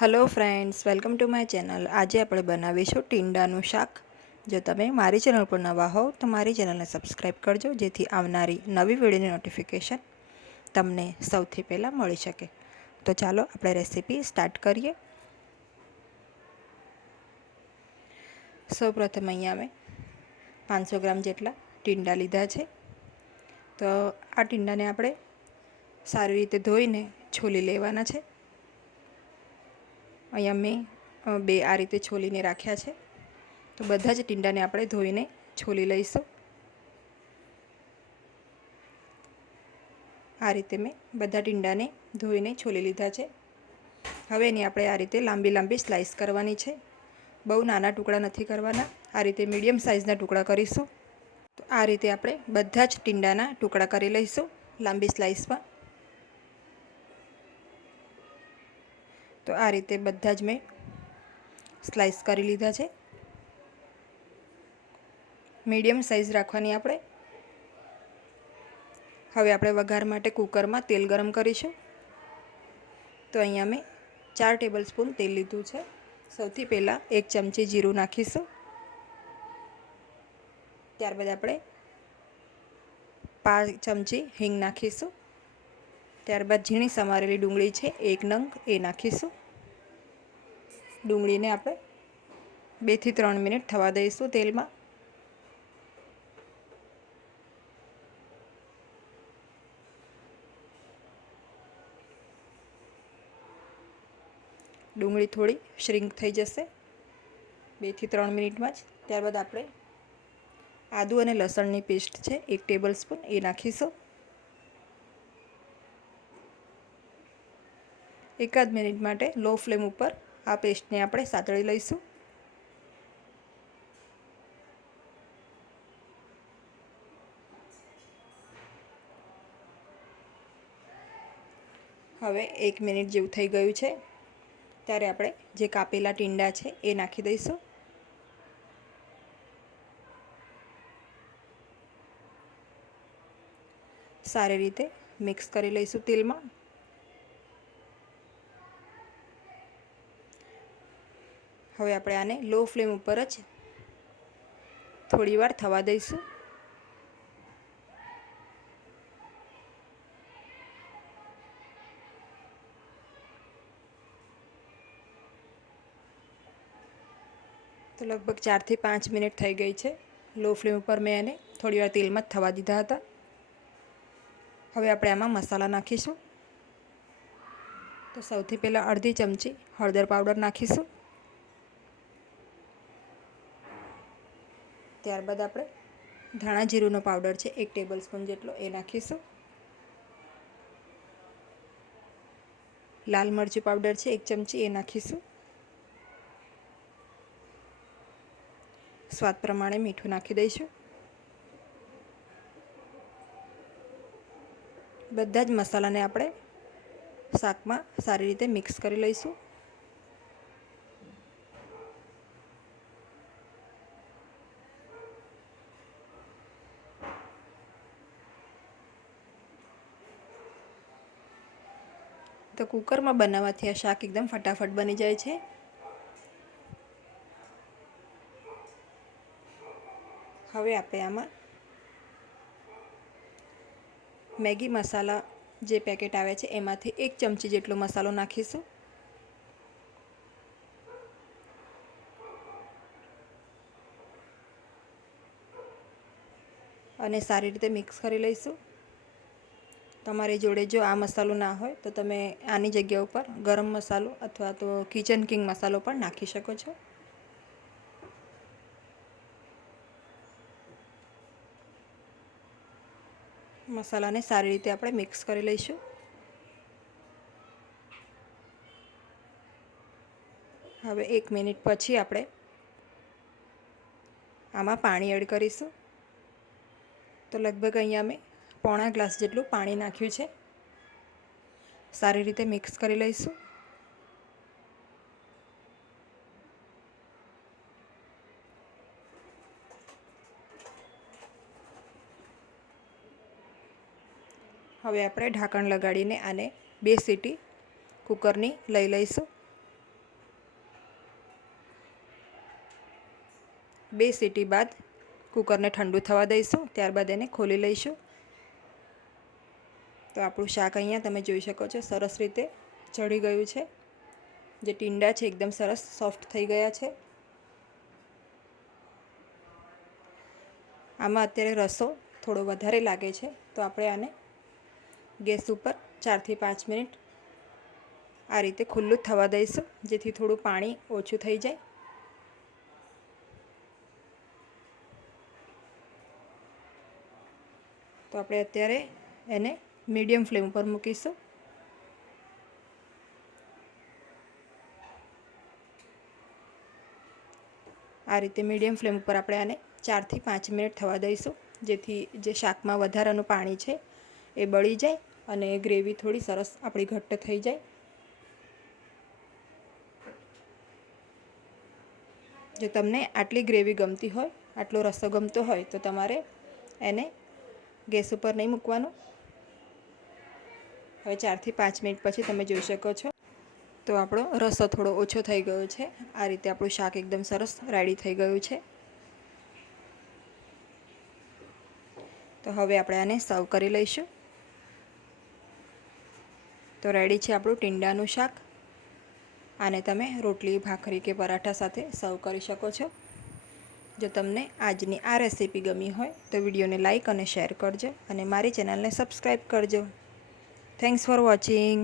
Hello friends, welcome to my channel. आज आप बनावीशुं टींडानुं शाक। जो तमे मारी चैनल पर नवा हो तो मारी चैनल ने सब्सक्राइब करजो, जेथी आवनारी नवी विडियोनी नोटिफिकेशन तमने सौथी पहला मळी शके। तो चालो आपणे रेसिपी स्टार्ट करिए। सौप्रथम अहींया मैं 500 ग्राम जेटला टींडा लीधा छे। तो आ टींडाने आपणे सारी रीते धोईने छोली लेवाना छे। अहींया मैं बे आ रीते छोलीने राख्या छे। तो बधा ज टींडाने आपणे धोईने छोली लईशुं। आ रीते मैं बधा टींडाने धोईने छोली लीधा छे। हवे एनी आपणे आ रीते लांबी लांबी स्लाइस करवानी छे। बहु नाना टुकड़ा नथी करवाना, आ रीते मीडियम साइजना टुकड़ा करीशुं। तो आ रीते आपणे बधा ज टींडाना टुकड़ा करी लईशुं लांबी स्लाइसमां। तो आ रीते बधा ज मैं स्लाइस करी लीधा छे। मीडियम साइज राखवानी आपणे। हवे आपणे वघार माटे कूकरमां तेल गरम करीशुं। तो अहींया मैं 4 टेबलस्पून तेल लीधुं छे। सौथी पहेला 1 चमची जीरुं नाखीशुं। त्यारबाद आपणे 5 चमची हींग नाखीशुं। त्यारबाद झीणी समारेली डુંગળી છે 1 નંગ એ નાખીશું। ડુંગળીને આપણે 2 થી 3 મિનિટ થવા દઈશું તેલમાં। ડુંગળી થોડી શ્રિંક થઈ જશે 2 થી 3 મિનિટમાં જ। ત્યારબાદ આપણે આદુ અને લસણની પેસ્ટ છે 1 ટેબલસ્પૂન એ નાખીશું। એકાદ મિનિટ માટે લો ફ્લેમ ઉપર આ પેસ્ટને આપણે સાતળી લઈશું। હવે 1 મિનિટ જેવું થઈ ગયું છે, ત્યારે આપણે જે કાપેલા ટીંડા છે એ નાખી દઈશું। સારી રીતે મિક્સ કરી લઈશું તેલમાં। હવે આપણે આને લો ફ્લેમ ઉપર જ થોડીવાર થવા દઈશું। तो लगभग 4 થી 5 મિનિટ થઈ ગઈ છે। લો ફ્લેમ ઉપર મેં એને થોડીવાર તેલમાં જ થવા દીધા હતા। હવે આપણે આમાં મસાલા નાખીશું। તો સૌથી પહેલાં અડધી ચમચી હળદર પાવડર નાખીશું। ત્યારબાદ આપણે ધાણા જીરુંનો પાવડર છે 1 ટેબલસ્પૂન જેટલો એ નાખીશું। લાલ મરચું પાવડર છે 1 ચમચી એ નાખીશું। સ્વાદ પ્રમાણે મીઠું નાખી દઈશું। બધા જ મસાલાને આપણે શાકમાં સારી રીતે મિક્સ કરી લઈશું। તો કુકરમાં બનાવવાથી આ શાક એકદમ ફટાફટ બની જાય છે। હવે આપણે આમાં મેગી મસાલા જે પેકેટ આવે છે એમાંથી 1 ચમચી જેટલો મસાલો નાખીશું। અને સારી રીતે મિક્સ કરી લઈશું। તમારી જોડે જો આ મસાલો ના હોય તો તમે આની જગ્યા ઉપર ગરમ મસાલો અથવા તો કિચન કિંગ મસાલો પણ નાખી શકો છો। મસાલાને સારી રીતે આપણે મિક્સ કરી લઈશું। હવે 1 મિનિટ પછી આપણે આમાં પાણી એડ કરીશું। તો લગભગ અહીંયા મેં પોણા ગ્લાસ જેટલું પાણી નાખ્યું છે। સારી રીતે મિક્સ કરી લઈશું। હવે આપણે ઢાંકણ લગાડીને આને 2 સીટી કુકરની લઈ લઈશું। 2 સીટી બાદ કુકરને ઠંડુ થવા દઈશું, ત્યારબાદ એને ખોલી લઈશું। તો આપણું શાક અહીંયા તમે જોઈ શકો છો સરસ રીતે ચડી ગયું છે। જે ટીંડા છે એકદમ સરસ સોફ્ટ થઈ ગયા છે। આમાં અત્યારે રસો થોડો વધારે લાગે છે, તો આપણે આને ગેસ ઉપર 4 થી 5 મિનિટ આ રીતે ખુલ્લું થવા દઈશું, જેથી થોડું પાણી ઓછું થઈ જાય। તો આપણે અત્યારે એને મીડિયમ ફ્લેમ ઉપર મૂકીશું। આ રીતે મીડિયમ ફ્લેમ ઉપર આપણે આને 4 થી 5 મિનિટ થવા દઈશું, જેથી જે શાકમાં વધારાનું પાણી છે એ બળી જાય અને ગ્રેવી થોડી સરસ આપણી ઘટ્ટ થઈ જાય। જો તમને આટલી ગ્રેવી ગમતી હોય, આટલો રસો ગમતો હોય તો તમારે એને ગેસ ઉપર નહીં મૂકવાનું। હવે 4 થી 5 મિનિટ પછી તમે જોઈ શકો છો તો આપણો રસો થોડો ઓછો થઈ ગયો છે। આ રીતે આપણું શાક એકદમ સરસ રેડી થઈ ગયું છે। તો હવે આપણે આને સર્વ કરી લઈશું। તો રેડી છે આપણું ટીંડાનું શાક। આને તમે રોટલી, ભાખરી કે પરાઠા સાથે સર્વ કરી શકો છો। જો તમને આજની આ રેસીપી ગમી હોય તો વિડીયોને લાઈક અને શેર કરજો અને મારી ચેનલને સબસ્ક્રાઈબ કરજો। Thanks for watching.